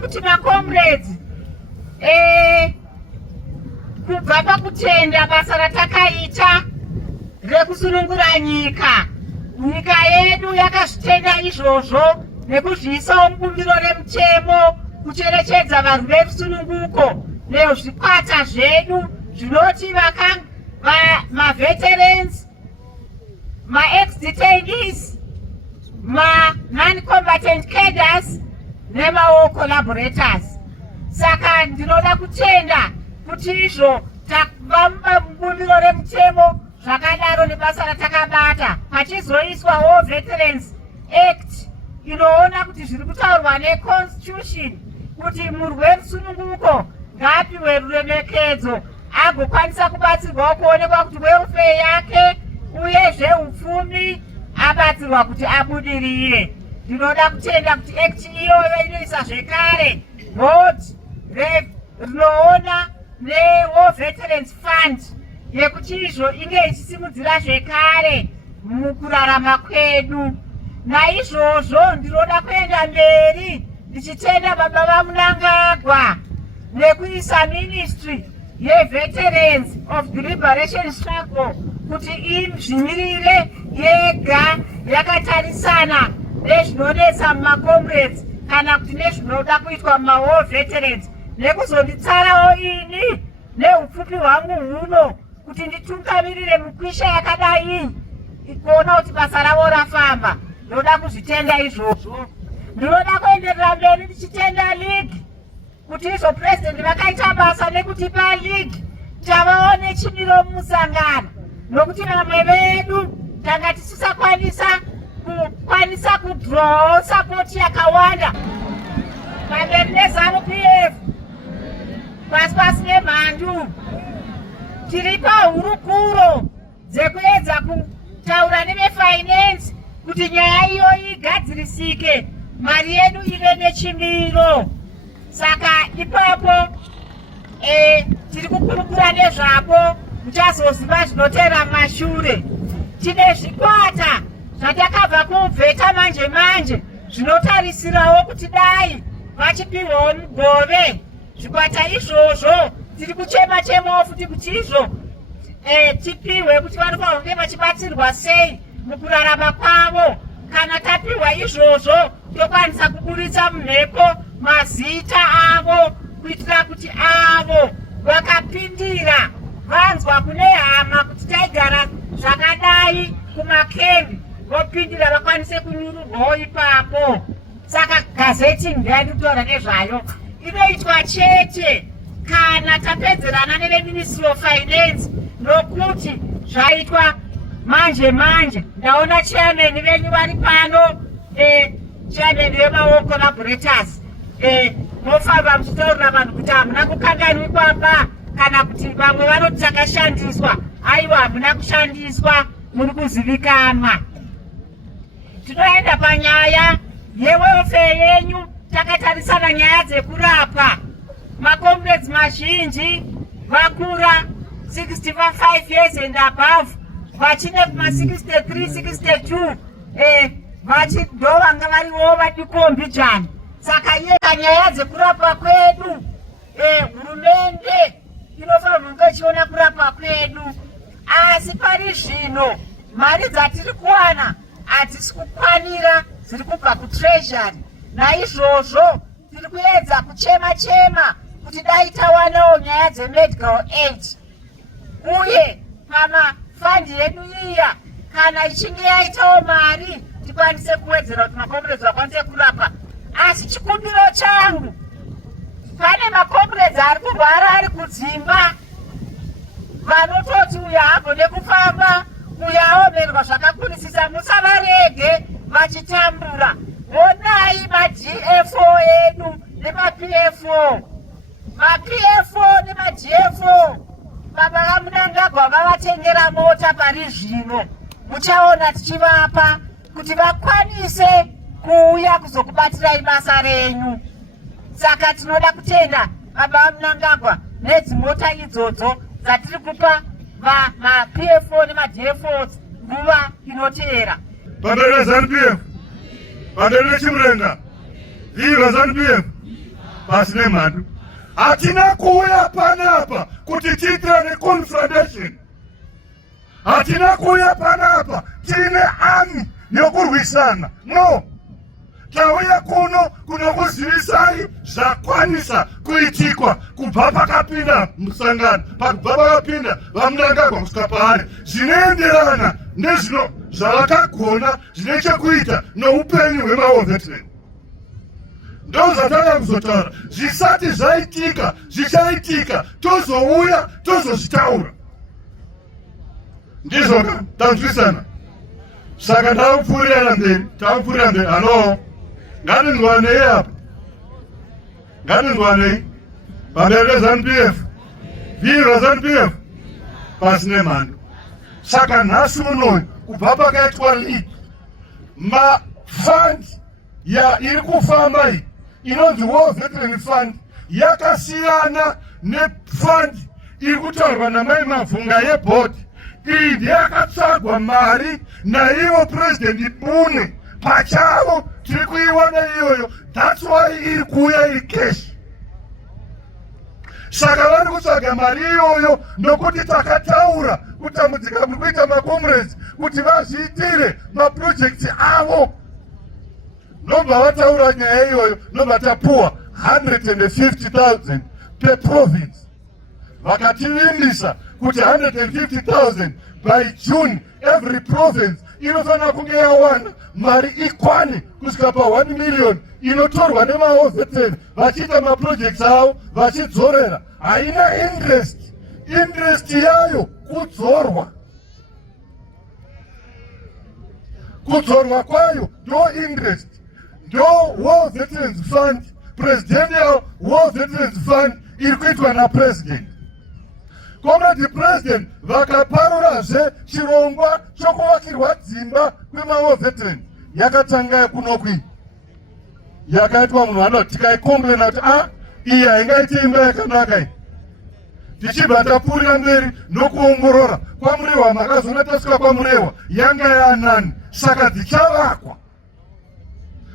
kuti macomrades kubva pakutenda basa ratakaita rekusunungura nyika yedu yakazvitenda izvozvo nekuzviisawo mubumbiro remutemo kucherechedza vanhu verusununguko nezvikwata zvedu zvinoti maveterans, ma-ex-detainees, ma-non-combatant cadres nemawo collaborators. Saka ndinoda kutenda kuti izvo takamba mubumbiro remutemo zvakadaro nebasa ratakabata pachizoiswawo Veterans Act inoona kuti zviri kutaurwa neconstitution kuti murwi werusununguko ngaapiwe ruremekedzo agokwanisa kubatsirwawo kuonekwa kuti welfare yake uyezve upfumi abatsirwa kuti abudirire. Ndinoda kutenda kuti act iyoyo inoisa zvekare board rinoona newo Veterans Fund yekuti izvo inge ichisimudzira zvekare mukurarama kwedu. Naizvozvo ndinoda kuenda mberi ndichitenda baba vaMunangagwa nekuisa Ministry yeVeterans of the Liberation Struggle kuti izvimirire yega yakatarisana nezvinonetsa mumacomrades kana kuti nezvinoda kuitwa mumawo veterans, nekuzonditsarawo ini neupfupi hwangu huno kuti nditungamirire mukwisha yakadai kuona kuti basa ravo rafamba. Ndinoda kuzvitenda izvozvo. Ndinoda kuenderera mberi ndichitenda league kuti izvo president vakaita basa nekutipa league tavawo nechimiro musangano, nokuti vamwe vedu tanga tisisakwanisa kudhrowa support yakawanda pamberi neZANU PF pasi nemhandu. Tiri pahurukuro dzekuedza kutaura nevefinance kuti nyaya iyo igadzirisike, mari yedu ive nechimiro. Saka ipapo tiri kukurukura nezvapo muchazoziva zvinotera mashure. Tine zvikwata zvatakabva kubveta manje zvinotarisirawo kuti dai vachipiwawo mugove. Zvikwata izvozvo tiri kuchema futi kuti izvo tipiwe kuti vanofanira kunge vachibatsirwa sei mukurarama kwavo. Kana tapiwa izvozvo tokwanisa kuburitsa mumhepo mazita avo kuitira kuti avo vakapindira vanzwa kune hama kuti taigara zvakadai kumakembi vopindira vakwanise kunyururwawo ipapo. Saka gazeti ndiyani kutaura nezvayo inoitwa chete kana tapedzerana neveministry of finance, nokuti zvaitwa manje. Ndaona chairman venyu vari pano, chairman vemawo collaborators, mofamba muchitaurira vanhu kuti hamuna kukanganwikwa pa kana kuti vamwe vanoti takashandiswa. Aiwa, hamuna kushandiswa, muri kuzivikanwa. Tinoenda panyaya yewelfare yenyu. Takatarisana nyaya dzekurapa macomrades mazhinji vakura 65 years and above, vachine kuma 63, 62 ndo vanga variwo vadikombi jani. Saka yeka nyaya dzekurapa kwedu hurumende inofanirwa kunge ichiona kurapa kwedu, asi pari zvino mari dzatiri kuwana hadzisi kukwanira, dziri kubva kutreasury. Naizvozvo tiri kuedza kuchema kuti dai tawanawo nyaya dzemedical aid, uye pamafandi yedu iya kana ichinge yaitawo mari tikwanise kuwedzera kuti macomrades vakwanise kurapa. Asi chikumbiro changu, pane macomrades ari kurwara ari kudzimba, vanototi uya hagone kufamba, uya aomerwa zvakakurisisa. Musavarege vachitambura. Honai ma-DFO edu nema-PFO, ma-PFO nema-DFO baba vaMunangagwa vavatengera mota pari zvino. Muchaona tichivapa kuti vakwanise kuuya kuzokubatirai basa renyu. Saka tinoda kutenda baba vaMunangagwa nedzimota idzodzo dzatiri kupa ma-PFO nema-DFOs nguva inoteera. Bandera ZANU PF, bandera Chimurenga, viva ZANU PF. pasine mhando. Hatina kuuya panapa kuti tiite neconfrontation. Hatina kuuya panapa tiine army yokurwisana. No. Tauya kuno kunokuzivisai zvakwanisa kuitikwa kubva pakapinda musangano, pakubva pakapinda vamunangagwa kusvika paari, zvinoenderana nezvino zvavakagona zvine chekuita noupenyu hwemawo veteran. Ndo zvatanga kuzotaura. Zvisati zvaitika, zvichaitika, tozouya tozozvitaura. Ndizvo ka tanzwisana. Saka tamupfuurira mberi, halo. Nganindwanei apa? Nganindwanei? Pamberi ZANU-PF. Vhiri ZANU-PF. Pasine mhando. Saka nhasi munoyu kubva pakaitwa league, mafund iri kufamba iyi inonzi War Veteran Fund yakasiyana nefund iri kutaurwa naMai Mavhunga yebhodi. Iyi ndeyakatsvagwa mari naivo President Bune pachavo. Tiri kuiwana iyoyo. That's why iri kuuya iri cash. Saka vari kutsvaga mari iyoyo nokuti takataura kutambudzika muri kuita macomrades kuti vazviitire maprojects avo. Nobva vataura nyaya iyoyo, nobva tapuwa 150,000 per province. Vakativimbisa kuti 150,000 by June every province inofanira kunge yawana mari ikwane kusvika pa 1 million inotorwa nemawo veteran vachiita maprojects avo vachidzorera. Haina interest yayo kudzorwa kwayo ndo interest. Ndo War Veterans Fund, Presidential War Veterans Fund iri kuitwa napresident. Comrade President vakaparurazve chirongwa chokuvakirwa dzimba kwemawo veteran. Yakatanga kunokwi, yakaitwa munhu anoti tikaikomplena kuti iyi haingaiti imba yakanaka iyi. Tichibva tapfuurira mberi nokuongorora kwaMurehwa, makazoona tasvika kwaMurehwa yanga yaanani, saka dzichavakwa.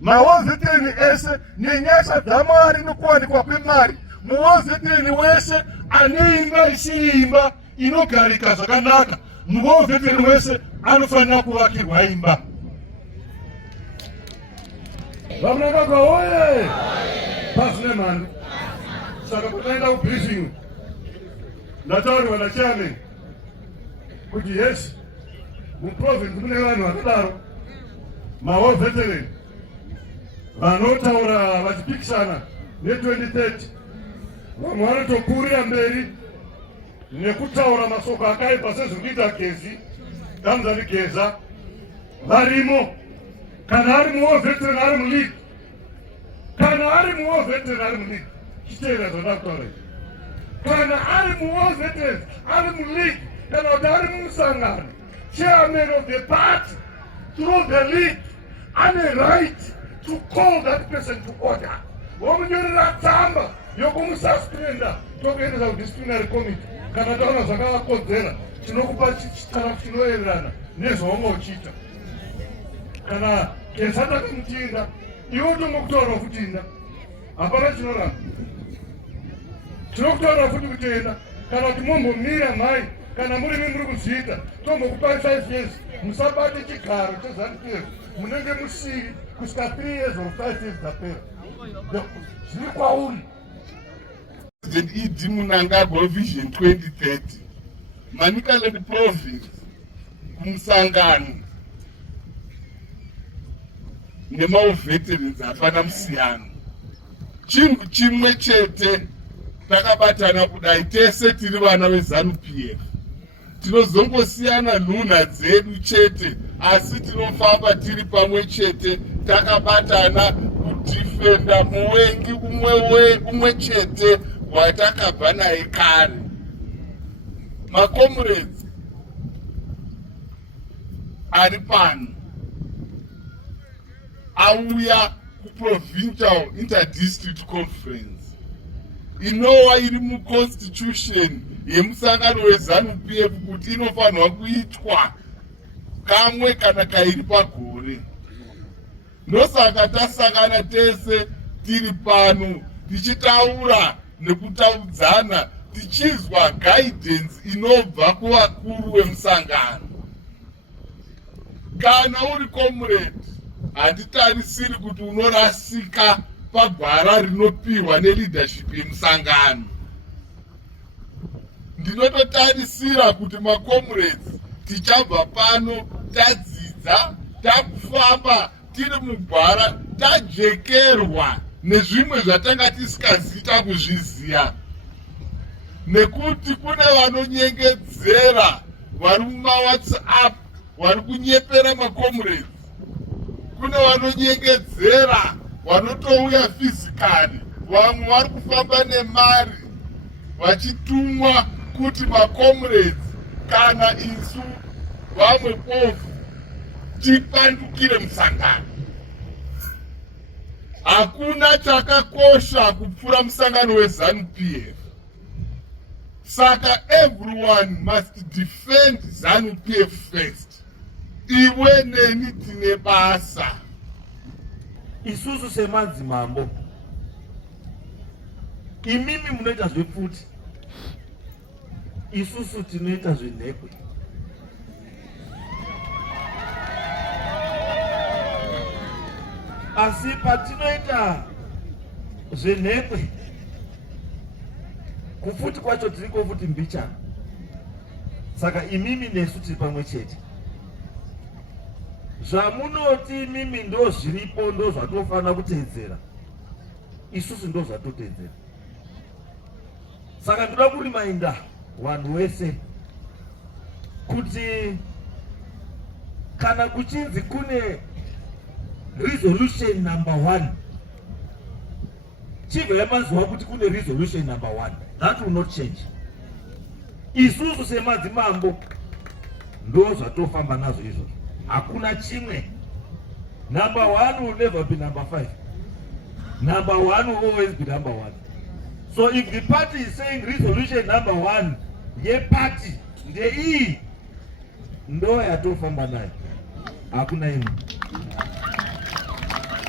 Mawo veteran ese nenyasha dzamari nokuwanikwa kwemari, muwo veteran wese ane imba isiri imba inogarika zvakanaka, muwo veteran wese anofanira kuvakirwa imba. Vamunangagwa oye! Pasine mhando. Saka pataenda kubriefing ndatauriwa nachairman kuti yes, muprovince mune vanhu vakadaro, mawo veteran vanotaura vachipikisana ne2030. Vamwe vanotopfuurira mberi nekutaura masoko akaipa sezvikuita Gezi, Damzani Geza, varimo. Kana ari muwo veteran ari muleague, kana ari muwo veteran ari muleague, chiteera zvandakutaura. Kana ari muwo veteran ari muleague, kana kuti ari mumusangano, chairman of the party through the league ane right to call that person to order. Vomunyorera tsamba yokumususpenda tokuendesa kudisciplinary committee. Kana taona zvakavakodzera, tinokupa chitara chinoererana nezvaunga uchiita. Kana Geza takamutinda, iwe tongokutaura kutinda, hapana chinoramba. Tinokutaura futi kutenda, kana kuti mumbomira mhai, kana muri muri kuzviita, tombokupai 5 years, musabate chigaro cheZANU-PF, munenge musiri kusvika 3 years or 5 years dzapera. Zviri kwauri. President Munangagwa Vision 2030, Manicaland Province, kumusangano nemawo veterans hapana musiyano. Chinhu chimwe chete takabatana kudai tese tiri vana veZANU-PF. Tinozongosiyana nhunha dzedu chete, asi tinofamba tiri pamwe chete takabatana kudifenda muvengi umwe chete watakabva naye kare. Macomrades ari pano auya kuprovincial interdistrict conference inowa iri muconstitution yemusangano weZANU-PF kuti inofanirwa kuitwa kamwe kana kairi pagore. Ndosaka tasangana tese tiri pano tichitaura nekutaudzana tichizwa guidance inobva kuvakuru vemusangano. Kana uri comrade, handitarisiri kuti unorasika pagwara rinopiwa neleadership yemusangano. Ndinototarisira kuti macomrades tichabva pano tadzidza, takufamba tiri mugwara, tajekerwa nezvimwe zvatanga tisikazita kuzviziya. Nekuti kune vanonyengedzera vari mumawhatsapp vari kunyepera macomrades, kune vanonyengedzera vanotouya fizikali, vamwe vari kufamba nemari vachitumwa kuti macomrades kana isu vamwe pofu tipandukire musangano. Hakuna chakakosha kupfuura musangano weZANU-PF. Saka everyone must defend ZANU-PF first. Iwe neni tine basa. Isusu semadzimambo, imimi munoita zvepfuti, isusu tinoita zvenhekwe. Asi patinoita zvenhekwe, kufuti kwacho tiriko futi mbichana. Saka imimi nesu tiri pamwe chete. Zvamunoti mimi ndo zviripo, ndo zvatofana kuteedzera, isusu ndo zvatoteedzera. Saka ndoda kurimainda vanhu vese kuti kana kuchinzi kune resolution number 1, chibva yamazuva kuti kune resolution number 1, that will not change. Isusu semadzimambo ndo zvatofamba nazvo izvozvo. Hakuna chimwe. Number 1 will never be number 5. Number 1 will always be number 1. So if the party is saying resolution number 1, ye party, the E, ndo yatofamba nayo. Hakuna imwe.